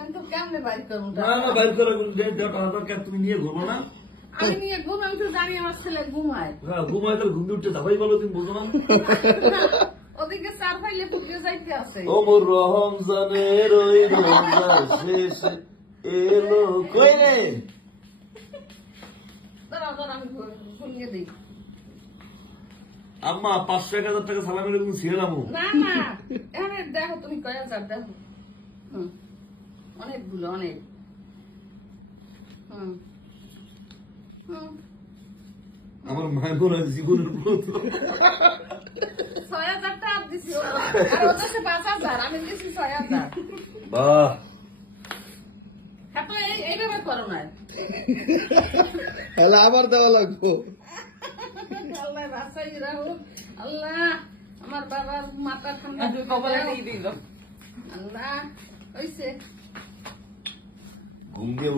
আমি তো কেমনে বাইর করবো? না না বাইর করে দরকার, তুমি নিয়ে ঘুমো না। আমি নিয়ে ঘুম, আমি তো জানি আমার ছেলে ঘুমায়। হ্যাঁ ঘুমায়, তাহলে ঘুম দিয়ে উঠতে ধাবাই বলো, তুমি বুঝো না? ওদিকে চার ফাইলে পুকুরে যাইতে আছে। ও মোর রমজানের ওই রমজান শেষ এলো কই রে? দাঁড়াও দাঁড়াও, আমি শুনিয়ে দিই। আম্মা 500-1000 টাকা সালামের এরকম ছিলাম। না না, এখানে দেখো তুমি কয় হাজার দেখো। অনেকগুলো, অনেক। আমার মায়ের মনে হয় জীবনের প্রথম 6000 টাকা দিছি, আর ওর কাছে 5000, আমি দিছি 6000। বাহ, হ্যাঁ তো এইভাবে করো না। তাহলে আবার দেওয়া লাগবো। আল্লাহ বাসাই রাখুন, আল্লাহ আমার বাবার মাথা ঠান্ডা দিল। আল্লাহ হইছে ঘুম দিয়ে